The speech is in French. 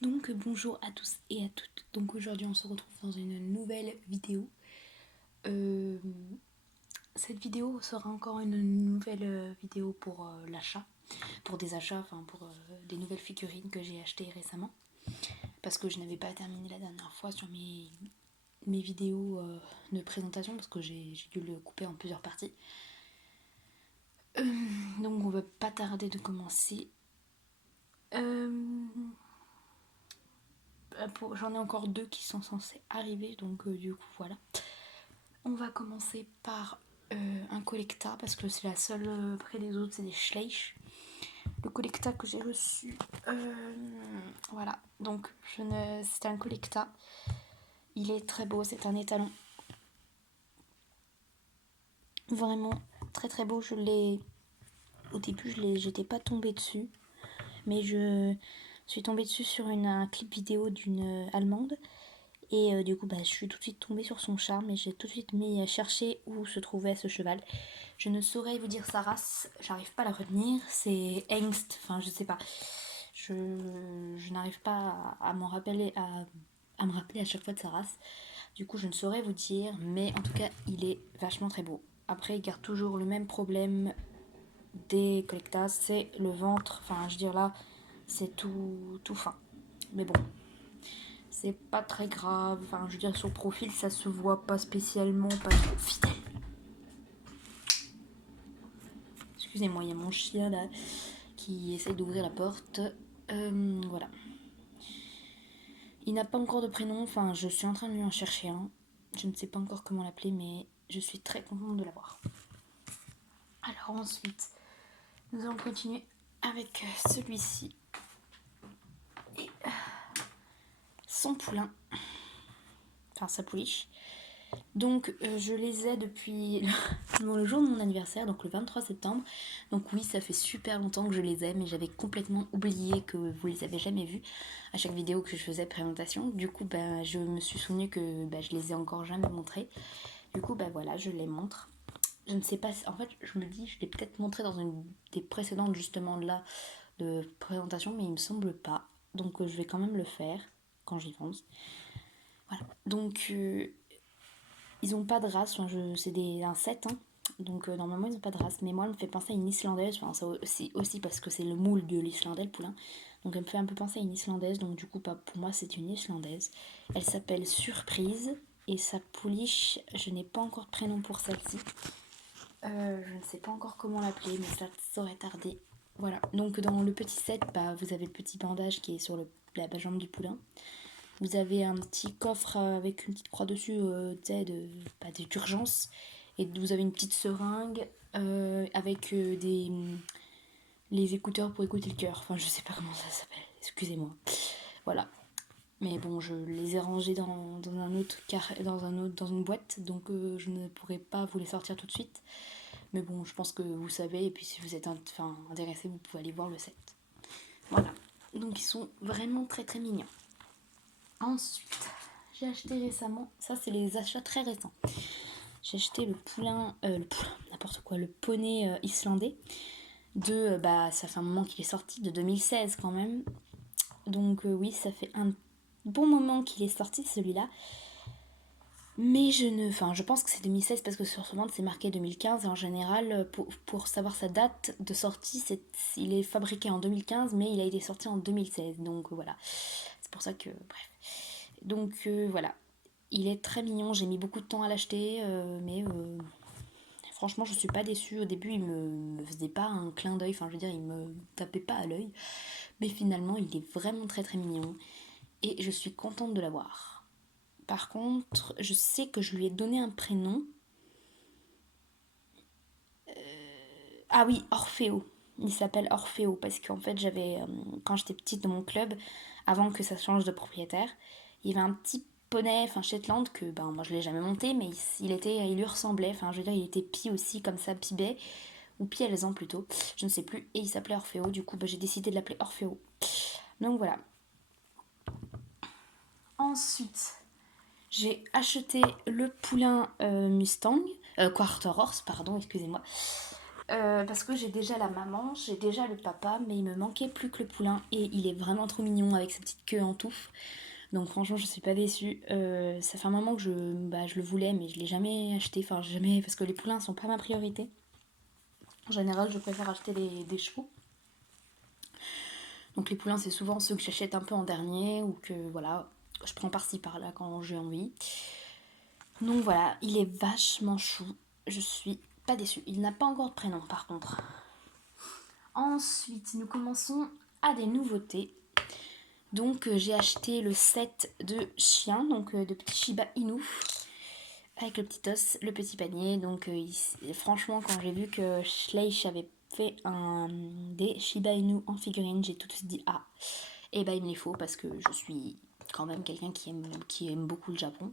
Donc bonjour à tous et à toutes. Donc aujourd'hui on se retrouve dans une nouvelle vidéo. Euh, Cette vidéo sera encore une nouvelle vidéo pour l'achat, pour des achats, enfin pour des nouvelles figurines que j'ai achetées récemment. Parce que je n'avais pas terminé la dernière fois sur mes vidéos de présentation parce que j'ai dû le couper en plusieurs parties. Donc on va pas tarder de commencer. J'en ai encore deux qui sont censés arriver, donc du coup voilà. On va commencer par un collecta parce que c'est la seule. Après les autres, c'est des Schleich. Le collecta que j'ai reçu, voilà. Donc c'est un collecta. Il est très beau, c'est un étalon. Vraiment très très beau. Au début, j'étais pas tombée dessus, mais je suis tombée dessus sur un clip vidéo d'une Allemande. Et du coup, je suis tout de suite tombée sur son charme et j'ai tout de suite mis à chercher où se trouvait ce cheval. Je ne saurais vous dire sa race, j'arrive pas à la retenir. C'est Hengst, enfin je sais pas. Je n'arrive pas à m'en rappeler, à me rappeler à chaque fois de sa race. Du coup, je ne saurais vous dire, mais en tout cas, il est vachement très beau. Après, il garde toujours le même problème des collectas, c'est le ventre. Enfin, je veux dire là, c'est tout fin. Mais bon, c'est pas très grave. Enfin, je veux dire, sur le profil, ça se voit pas spécialement, pas trop fidèle. Excusez-moi, il y a mon chien là qui essaye d'ouvrir la porte. Voilà. Il n'a pas encore de prénom, enfin, je suis en train de lui en chercher un. Je ne sais pas encore comment l'appeler, mais je suis très contente de l'avoir. Alors ensuite, nous allons continuer avec celui-ci. Et son poulain. Enfin, sa pouliche. Donc je les ai depuis le jour de mon anniversaire, donc le 23 septembre. Donc oui, ça fait super longtemps que je les ai, mais j'avais complètement oublié que vous les avez jamais vus à chaque vidéo que je faisais présentation. Du coup, je me suis souvenu que je les ai encore jamais montrés. Du coup, voilà, je les montre. Je ne sais pas, en fait, je me dis, je l'ai peut-être montré dans une des précédentes justement là de présentation, mais il me semble pas. Donc je vais quand même le faire quand j'y pense. Voilà. Donc ils ont pas de race, enfin, c'est un set, hein. Donc normalement ils ont pas de race, mais moi elle me fait penser à une islandaise, enfin, ça aussi parce que c'est le moule de l'islandais, le poulain. Donc elle me fait un peu penser à une islandaise, donc du coup pour moi c'est une islandaise. Elle s'appelle Surprise et sa pouliche, je n'ai pas encore de prénom pour celle-ci. Je ne sais pas encore comment l'appeler, mais ça saurait tarder. Voilà, donc dans le petit set, vous avez le petit bandage qui est sur la jambe du poulain. Vous avez un petit coffre avec une petite croix dessus, d'urgence. Et vous avez une petite seringue avec les écouteurs pour écouter le cœur. Enfin, je sais pas comment ça s'appelle, excusez-moi. Voilà. Mais bon, je les ai rangés dans un autre dans une boîte, donc je ne pourrais pas vous les sortir tout de suite. Mais bon, je pense que vous savez, et puis si vous êtes intéressé, vous pouvez aller voir le set. Voilà. Donc ils sont vraiment très très mignons. Ensuite, j'ai acheté récemment, ça c'est les achats très récents. J'ai acheté le poulain, n'importe quoi, le poney islandais. Ça fait un moment qu'il est sorti, de 2016 quand même. Donc oui, ça fait un bon moment qu'il est sorti celui-là. Mais je pense que c'est 2016 parce que sur ce vente c'est marqué 2015 et en général pour savoir sa date de sortie, il est fabriqué en 2015 mais il a été sorti en 2016. Donc voilà, c'est pour ça que bref. Donc voilà, il est très mignon, j'ai mis beaucoup de temps à l'acheter, mais franchement je suis pas déçue. Au début il me faisait pas un clin d'œil, enfin je veux dire il me tapait pas à l'œil, mais finalement il est vraiment très très mignon et je suis contente de l'avoir. Par contre, je sais que je lui ai donné un prénom. Ah oui, Orfeo. Il s'appelle Orfeo parce qu'en fait quand j'étais petite dans mon club, avant que ça change de propriétaire, il y avait un petit poney, enfin Shetland, que moi je l'ai jamais monté, mais il lui ressemblait, enfin je veux dire il était pie aussi, comme ça, pibet, ou pielzan plutôt, je ne sais plus, et il s'appelait Orfeo, du coup j'ai décidé de l'appeler Orfeo. Donc voilà. Ensuite, j'ai acheté le poulain Mustang, Quarter Horse, pardon, excusez-moi. parce que j'ai déjà la maman, j'ai déjà le papa, mais il me manquait plus que le poulain et il est vraiment trop mignon avec sa petite queue en touffe. Donc franchement, je suis pas déçue. Ça fait un moment que je le voulais, mais je l'ai jamais acheté. Enfin, jamais, parce que les poulains sont pas ma priorité. En général, je préfère acheter des chevaux. Donc les poulains, c'est souvent ceux que j'achète un peu en dernier ou que voilà, je prends par-ci par-là quand j'ai envie. Donc voilà, il est vachement chou. Je suis pas déçue. Il n'a pas encore de prénom par contre. Ensuite, nous commençons à des nouveautés. Donc j'ai acheté le set de chiens, donc de petits Shiba Inu, avec le petit os, le petit panier. Donc franchement, quand j'ai vu que Schleich avait fait des Shiba Inu en figurine, j'ai tout de suite dit ah, et bah il me les faut parce que je suis quand même quelqu'un qui aime beaucoup le Japon.